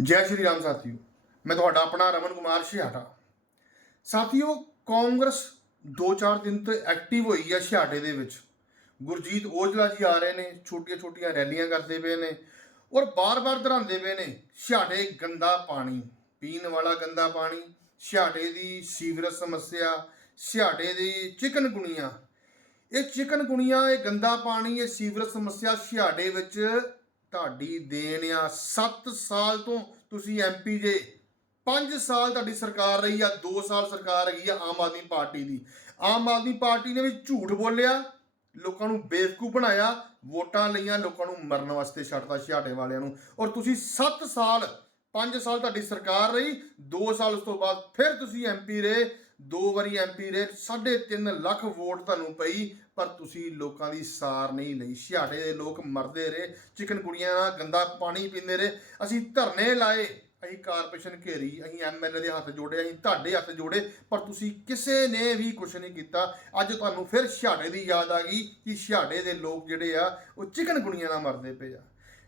ਜੈ ਸ਼੍ਰੀ ਰਾਮ ਸਾਥੀਓ, ਮੈਂ ਤੁਹਾਡਾ ਆਪਣਾ ਰਮਨ ਕੁਮਾਰ ਛਿਆਟਾ ਸਾਥੀਓ, ਕਾਂਗਰਸ 2-4 ਦਿਨ ਤੋਂ ਐਕਟਿਵ ਹੋਈ ਹੈ ਛਿਆਟੇ ਦੇ ਵਿੱਚ। ਗੁਰਜੀਤ ਔਜਲਾ ਜੀ ਆ ਰਹੇ ਨੇ, ਛੋਟੀਆਂ-ਛੋਟੀਆਂ ਰੈਲੀਆਂ ਕਰਦੇ ਪਏ ਨੇ ਔਰ ਬਾਰ-ਬਾਰ ਦਰਾਂਦੇ ਪਏ ਨੇ ਛਿਆਟੇ ਗੰਦਾ ਪਾਣੀ, ਪੀਣ ਵਾਲਾ ਗੰਦਾ ਪਾਣੀ ਛਿਆਟੇ ਦੀ ਸੀਵਰੇਜ ਸਮੱਸਿਆ ਛਿਆਟੇ ਦੀ ਚਿਕਨ ਗੁਣੀਆਂ। ਇਹ ਚਿਕਨ ਗੁਣੀਆਂ, ਇਹ ਗੰਦਾ ਪਾਣੀ, ਇਹ ਸੀਵਰੇਜ ਸਮੱਸਿਆ ਛਿਆਟੇ ਵਿੱਚ ਤੁਹਾਡੀ ਦੇਣ ਆ। 7 ਸਾਲ ਤੋਂ ਤੁਸੀਂ ਐਮਪੀ ਜੇ। 5 ਸਾਲ ਤੁਹਾਡੀ ਸਰਕਾਰ ਰਹੀ ਆ 2 ਸਾਲ ਸਰਕਾਰ ਹੈਗੀ ਆ ਆਮ ਆਦਮੀ ਪਾਰਟੀ ਦੀ। ਆਮ ਆਦਮੀ ਪਾਰਟੀ ਨੇ ਵੀ ਝੂਠ ਬੋਲਿਆ, ਲੋਕਾਂ ਨੂੰ ਬੇਵਕੂਫ ਬਣਾਇਆ, ਵੋਟਾਂ ਲਈਆਂ, ਲੋਕਾਂ ਨੂੰ ਮਰਨ ਵਾਸਤੇ ਛੱਡਤਾ ਛਿਆਟੇ ਵਾਲਿਆਂ ਨੂੰ। ਔਰ ਤੁਸੀਂ 7 ਸਾਲ 5 ਸਾਲ ਤੁਹਾਡੀ ਸਰਕਾਰ ਰਹੀ 2 ਸਾਲ ਉਸ ਤੋਂ ਬਾਅਦ ਫਿਰ ਤੁਸੀਂ ਐਮਪੀ ਰਹੇ ਦੋ ਵਾਰੀ ਐਮਪੀ ਰਹੇ 3.5 ਲੱਖ ਵੋਟ ਤੁਹਾਨੂੰ ਪਈ, ਪਰ ਤੁਸੀਂ ਲੋਕਾਂ ਦੀ ਸਾਰ ਨਹੀਂ ਲਈ। ਛਿਆਟੇ ਦੇ ਲੋਕ ਮਰਦੇ ਰਹੇ, ਚਿਕਨ ਕੁੜੀਆਂ ਨਾਲ ਗੰਦਾ ਪਾਣੀ ਪੀਂਦੇ ਰਹੇ। ਅਸੀਂ ਧਰਨੇ ਲਾਏ, ਅਸੀਂ ਕਾਰਪੋਰੇਸ਼ਨ ਘੇਰੀ, ਅਸੀਂ ਐਮਐਲਏ ਦੇ ਹੱਥ ਜੋੜੇ, ਅਸੀਂ ਤੁਹਾਡੇ ਹੱਥ ਜੋੜੇ, ਪਰ ਤੁਸੀਂ ਕਿਸੇ ਨੇ ਵੀ ਕੁਝ ਨਹੀਂ ਕੀਤਾ। ਅੱਜ ਤੁਹਾਨੂੰ ਫਿਰ ਛਿਆਟੇ ਦੀ ਯਾਦ ਆ ਗਈ ਕਿ ਛਿਆਟੇ ਦੇ ਲੋਕ ਜਿਹੜੇ ਆ, ਉਹ ਚਿਕਨ ਗੁਣੀਆਂ ਨਾਲ ਮਰਦੇ ਪਏ ਆ।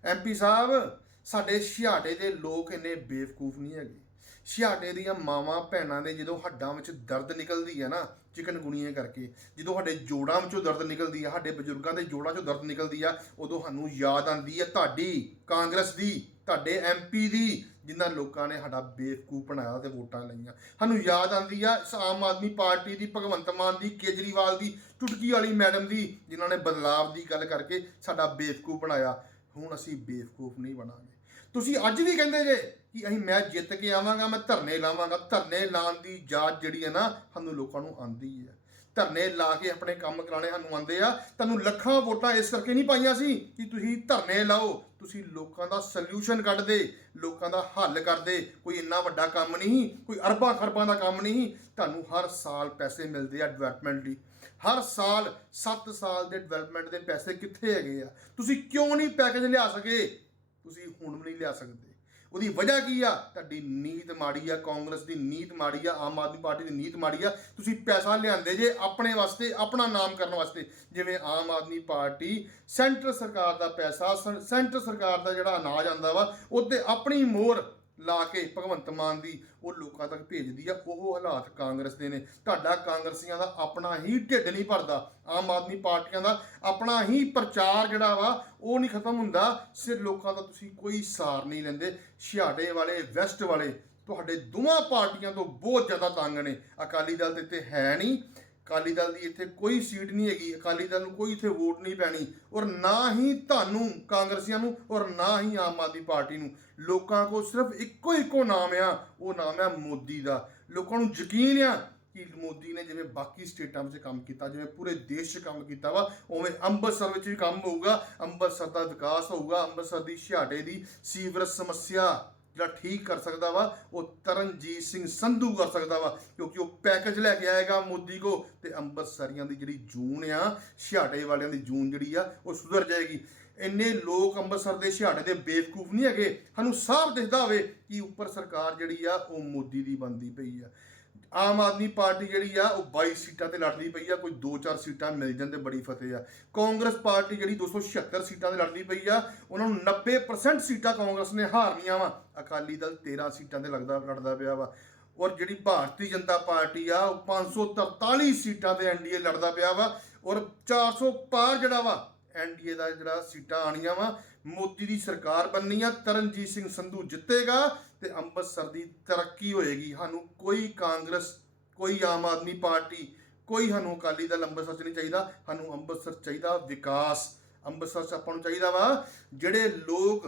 ਐਮਪੀ ਸਾਹਿਬ, ਸਾਡੇ ਛਿਆਟੇ ਦੇ ਲੋਕ ਇੰਨੇ ਬੇਵਕੂਫ ਨਹੀਂ ਹੈਗੇ। ਛਿਆਟੇ ਦੀਆਂ ਮਾਵਾਂ ਭੈਣਾਂ ਦੇ ਜਦੋਂ ਹੱਡਾਂ ਵਿੱਚ ਦਰਦ ਨਿਕਲਦੀ ਹੈ ਨਾ, ਚਿਕਨ ਗੁਣੀਆਂ ਕਰਕੇ, ਜਦੋਂ ਸਾਡੇ ਜੋੜਾਂ ਵਿੱਚੋਂ ਦਰਦ ਨਿਕਲਦੀ ਆ, ਸਾਡੇ ਬਜ਼ੁਰਗਾਂ ਦੇ ਜੋੜਾਂ 'ਚੋਂ ਦਰਦ ਨਿਕਲਦੀ ਆ, ਉਦੋਂ ਸਾਨੂੰ ਯਾਦ ਆਉਂਦੀ ਹੈ ਤੁਹਾਡੀ, ਕਾਂਗਰਸ ਦੀ, ਤੁਹਾਡੇ ਐਮਪੀ ਦੀ ਜਿਨ੍ਹਾਂ ਲੋਕਾਂ ਨੇ ਸਾਡਾ ਬੇਵਕੂਫ ਬਣਾਇਆ ਤੇ ਵੋਟਾਂ ਲਈਆਂ। ਸਾਨੂੰ ਯਾਦ ਆਉਂਦੀ ਆ ਇਸ ਆਮ ਆਦਮੀ ਪਾਰਟੀ ਦੀ, ਭਗਵੰਤ ਮਾਨ ਦੀ, ਕੇਜਰੀਵਾਲ ਦੀ, ਟੁਟਕੀ ਵਾਲੀ ਮੈਡਮ ਦੀ, ਜਿਨ੍ਹਾਂ ਨੇ ਬਦਲਾਵ ਦੀ ਗੱਲ ਕਰਕੇ ਸਾਡਾ ਬੇਵਕੂਫ ਬਣਾਇਆ। ਹੁਣ ਅਸੀਂ ਬੇਵਕੂਫ ਨਹੀਂ ਬਣਾਂਗੇ। ਤੁਸੀਂ ਅੱਜ ਵੀ ਕਹਿੰਦੇ ਜੇ ਕਿ ਅਸੀਂ ਮੈਂ ਜਿੱਤ ਕੇ ਆਵਾਂਗਾ, ਮੈਂ ਧਰਨੇ ਲਾਵਾਂਗਾ। ਧਰਨੇ ਲਾਉਣ ਦੀ ਜਾਚ ਜਿਹੜੀ ਹੈ ਨਾ ਸਾਨੂੰ ਲੋਕਾਂ ਨੂੰ ਆਂਦੀ ਹੈ। ਧਰਨੇ ਲਾ ਕੇ ਆਪਣੇ ਕੰਮ ਕਰਾਣੇ ਸਾਨੂੰ ਆਂਦੇ ਆ। ਤੁਹਾਨੂੰ ਲੱਖਾਂ ਵੋਟਾਂ ਇਸ ਕਰਕੇ ਨਹੀਂ ਪਾਈਆਂ ਸੀ ਕਿ ਤੁਸੀਂ ਧਰਨੇ ਲਾਓ। ਤੁਸੀਂ ਲੋਕਾਂ ਦਾ ਸੋਲੂਸ਼ਨ ਕੱਢਦੇ ਲੋਕਾਂ ਦਾ ਹੱਲ ਕਰਦੇ ਕੋਈ ਇੰਨਾ ਵੱਡਾ ਕੰਮ ਨਹੀਂ, ਕੋਈ ਅਰਬਾਂ ਖਰਬਾਂ ਦਾ ਕੰਮ ਨਹੀਂ। ਤੁਹਾਨੂੰ ਹਰ ਸਾਲ ਪੈਸੇ ਮਿਲਦੇ ਆ ਡਿਵੈਲਪਮੈਂਟ ਲਈ। ਹਰ ਸਾਲ 7 ਸਾਲ ਦੇ ਡਿਵੈਲਪਮੈਂਟ ਦੇ ਪੈਸੇ ਕਿੱਥੇ ਹੈਗੇ ਆ? ਤੁਸੀਂ ਕਿਉਂ ਨਹੀਂ ਪੈਕੇਜ ਲਿਆ ਸਕੇ? ਤੁਸੀਂ ਹੁਣ ਵੀ ਨਹੀਂ ਲਿਆ ਸਕਦੇ। ਉਹਦੀ ਵਜ੍ਹਾ ਕੀ ਆ? ਤੁਹਾਡੀ ਨੀਤ ਮਾੜੀ ਆ, ਕਾਂਗਰਸ ਦੀ ਨੀਤ ਮਾੜੀ ਆ, ਆਮ ਆਦਮੀ ਪਾਰਟੀ ਦੀ ਨੀਤ ਮਾੜੀ ਆ। ਤੁਸੀਂ ਪੈਸਾ ਲਿਆਂਦੇ ਜੇ ਆਪਣੇ ਵਾਸਤੇ, ਆਪਣਾ ਨਾਮ ਕਰਨ ਵਾਸਤੇ। ਜਿਵੇਂ ਆਮ ਆਦਮੀ ਪਾਰਟੀ ਸੈਂਟਰ ਸਰਕਾਰ ਦਾ ਪੈਸਾ ਸੈਂਟਰ ਸਰਕਾਰ ਦਾ ਜਿਹੜਾ ਅਨਾਜ ਆਂਦਾ ਵਾ ਉਹਤੇ ਆਪਣੀ ਮੋਹਰ ਲਾ ਕੇ ਭਗਵੰਤ ਮਾਨ ਦੀ ਉਹ ਲੋਕਾਂ ਤੱਕ ਭੇਜਦੀ ਆ, ਉਹ ਹਾਲਾਤ ਕਾਂਗਰਸ ਦੇ ਨੇ। ਤੁਹਾਡਾ ਕਾਂਗਰਸੀਆਂ ਦਾ ਆਪਣਾ ਹੀ ਢਿੱਡ ਨਹੀਂ ਭਰਦਾ, ਆਮ ਆਦਮੀ ਪਾਰਟੀਆਂ ਦਾ ਆਪਣਾ ਹੀ ਪ੍ਰਚਾਰ ਜਿਹੜਾ ਵਾ, ਉਹ ਨਹੀਂ ਖਤਮ ਹੁੰਦਾ। ਸਿਰ ਲੋਕਾਂ ਦਾ ਤੁਸੀਂ ਕੋਈ ਸਾਰ ਨਹੀਂ ਲੈਂਦੇ। ਛਿਆੜੇ ਵਾਲੇ, ਵੈਸਟ ਵਾਲੇ, ਤੁਹਾਡੇ ਦੋਵਾਂ ਪਾਰਟੀਆਂ ਤੋਂ ਬਹੁਤ ਜ਼ਿਆਦਾ ਤੰਗ ਨੇ। ਅਕਾਲੀ ਦਲ ਤੇ ਹੈ ਨਹੀਂ। ਅਕਾਲੀ ਦਲ ਦੀ ਇੱਥੇ ਕੋਈ ਸੀਟ ਨਹੀਂ ਹੈਗੀ, ਅਕਾਲੀ ਦਲ ਨੂੰ ਕੋਈ ਇੱਥੇ ਵੋਟ ਨਹੀਂ ਪੈਣੀ ਔਰ ਨਾ ਹੀ ਤੁਹਾਨੂੰ ਕਾਂਗਰਸੀਆਂ ਨੂੰ ਔਰ ਨਾ ਹੀ ਆਮ ਆਦਮੀ ਪਾਰਟੀ ਨੂੰ। ਲੋਕਾਂ ਕੋਲ ਸਿਰਫ ਇੱਕੋ ਇੱਕੋ ਨਾਮ ਆ, ਉਹ ਨਾਮ ਆ ਮੋਦੀ ਦਾ। ਲੋਕਾਂ ਨੂੰ ਯਕੀਨ ਆ ਕਿ ਮੋਦੀ ਨੇ ਜਿਵੇਂ ਬਾਕੀ ਸਟੇਟਾਂ ਵਿੱਚ ਕੰਮ ਕੀਤਾ, ਜਿਵੇਂ ਪੂਰੇ ਦੇਸ਼ 'ਚ ਕੰਮ ਕੀਤਾ ਵਾ, ਉਵੇਂ ਅੰਮ੍ਰਿਤਸਰ ਵਿੱਚ ਵੀ ਕੰਮ ਹੋਊਗਾ, ਅੰਮ੍ਰਿਤਸਰ ਦਾ ਵਿਕਾਸ ਹੋਊਗਾ, ਅੰਮ੍ਰਿਤਸਰ ਦੀ ਛਿਆਟੇ ਦੀ ਸੀਵਰੇਜ ਸਮੱਸਿਆ ਜਿਹੜਾ ਠੀਕ ਕਰ ਸਕਦਾ ਵਾ, ਉਹ ਤਰਨਜੀਤ ਸਿੰਘ ਸੰਧੂ ਕਰ ਸਕਦਾ ਵਾ, ਕਿਉਂਕਿ ਉਹ ਪੈਕੇਜ ਲੈ ਕੇ ਆਏਗਾ ਮੋਦੀ ਕੋ। ਤੇ ਅੰਮ੍ਰਿਤਸਰੀਆਂ ਦੀ ਜਿਹੜੀ ਜੂਨ ਆ ਛਿਆਟੇ ਵਾਲਿਆਂ ਦੀ ਜੂਨ ਜਿਹੜੀ ਆ, ਉਹ ਸੁਧਰ ਜਾਏਗੀ। ਇੰਨੇ ਲੋਕ ਅੰਮ੍ਰਿਤਸਰ ਦੇ ਛਿਆਟੇ ਦੇ ਬੇਵਕੂਫ ਨਹੀਂ ਹੈਗੇ। ਸਾਨੂੰ ਸਾਫ਼ ਦਿਖਦਾ ਹੋਵੇ ਕਿ ਉੱਪਰ ਸਰਕਾਰ ਜਿਹੜੀ ਆ, ਉਹ ਮੋਦੀ ਦੀ ਬਣਦੀ ਪਈ ਆ। ਆਮ ਆਦਮੀ ਪਾਰਟੀ ਜਿਹੜੀ ਆ, ਉਹ 22 ਸੀਟਾਂ ਤੇ ਲੜਦੀ ਪਈ ਆ, ਕੋਈ 2-4 ਸੀਟਾਂ ਮਿਲ ਜਾਂਦੇ ਬੜੀ ਫਤਿਹ ਆ। ਕਾਂਗਰਸ ਪਾਰਟੀ ਜਿਹੜੀ 276 ਸੀਟਾਂ ਤੇ ਲੜਦੀ ਪਈ ਆ, ਉਹਨਾਂ ਨੂੰ 90% ਸੀਟਾਂ ਕਾਂਗਰਸ ਨੇ ਹਾਰਨੀਆਂ ਵਾ। ਅਕਾਲੀ ਦਲ 13 ਸੀਟਾਂ ਤੇ ਲੱਗਦਾ, ਲੜਦਾ ਪਿਆ ਵਾ। ਔਰ ਜਿਹੜੀ ਭਾਰਤੀ ਜਨਤਾ ਪਾਰਟੀ ਆ, ਉਹ 543 ਸੀਟਾਂ ਤੇ ਐਨਡੀਏ ਲੜਦਾ ਪਿਆ ਵਾ। ਔਰ 400 ਪਾਰ ਜਿਹੜਾ ਵਾ ਐਨਡੀਏ ਦਾ ਜਿਹੜਾ ਸੀਟਾਂ ਆਣੀਆਂ ਵਾ, ਮੋਦੀ ਦੀ ਸਰਕਾਰ ਬਣਨੀ ਆ, ਤਰਨਜੀਤ ਸਿੰਘ ਸੰਧੂ ਜਿੱਤੇਗਾ ਤੇ ਅੰਮ੍ਰਿਤਸਰ ਦੀ ਤਰੱਕੀ ਹੋਏਗੀ। ਸਾਨੂੰ ਕੋਈ ਕਾਂਗਰਸ, ਕੋਈ ਆਮ ਆਦਮੀ ਪਾਰਟੀ, ਕੋਈ ਸਾਨੂੰ ਅਕਾਲੀ ਦਲ ਅੰਮ੍ਰਿਤਸਰ ਚ ਨਹੀਂ ਚਾਹੀਦਾ। ਸਾਨੂੰ ਅੰਮ੍ਰਿਤਸਰ ਚਾਹੀਦਾ ਵਿਕਾਸ। ਅੰਮ੍ਰਿਤਸਰ ਚ ਆਪਾਂ ਨੂੰ ਚਾਹੀਦਾ ਵਾ ਜਿਹੜੇ ਲੋਕ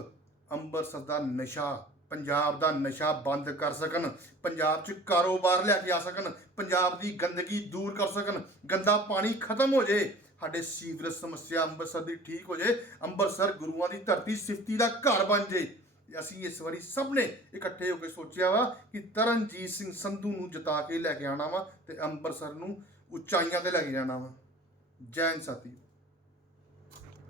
ਅੰਮ੍ਰਿਤਸਰ ਦਾ ਨਸ਼ਾ, ਪੰਜਾਬ ਦਾ ਨਸ਼ਾ ਬੰਦ ਕਰ ਸਕਣ, ਪੰਜਾਬ 'ਚ ਕਾਰੋਬਾਰ ਲਿਆ ਕੇ ਆ ਸਕਣ, ਪੰਜਾਬ ਦੀ ਗੰਦਗੀ ਦੂਰ ਕਰ ਸਕਣ, ਗੰਦਾ ਪਾਣੀ ਖਤਮ ਹੋ ਜੇ ਸਾਡੇ ਸੀਵਰੇਜ ਸਮੱਸਿਆ ਅੰਮ੍ਰਿਤਸਰ ਦੀ ਠੀਕ ਹੋ ਜੇ ਅੰਮ੍ਰਿਤਸਰ ਗੁਰੂਆਂ ਦੀ ਧਰਤੀ ਸਿਫਤੀ ਦਾ ਘਰ ਬਣ ਜਾਏ। ਅਸੀਂ ਇਸ ਵਾਰੀ ਸਭ ਨੇ ਇਕੱਠੇ ਹੋ ਕੇ ਸੋਚਿਆ ਵਾ ਕਿ ਤਰਨਜੀਤ ਸਿੰਘ ਸੰਧੂ ਨੂੰ ਜਿਤਾ ਕੇ ਲੈ ਕੇ ਆਣਾ ਵਾ ਤੇ ਅੰਮ੍ਰਿਤਸਰ ਨੂੰ ਉਚਾਈਆਂ ਤੇ ਲੈ ਕੇ ਜਾਣਾ ਵਾ। ਜੈ ਸਾਥੀ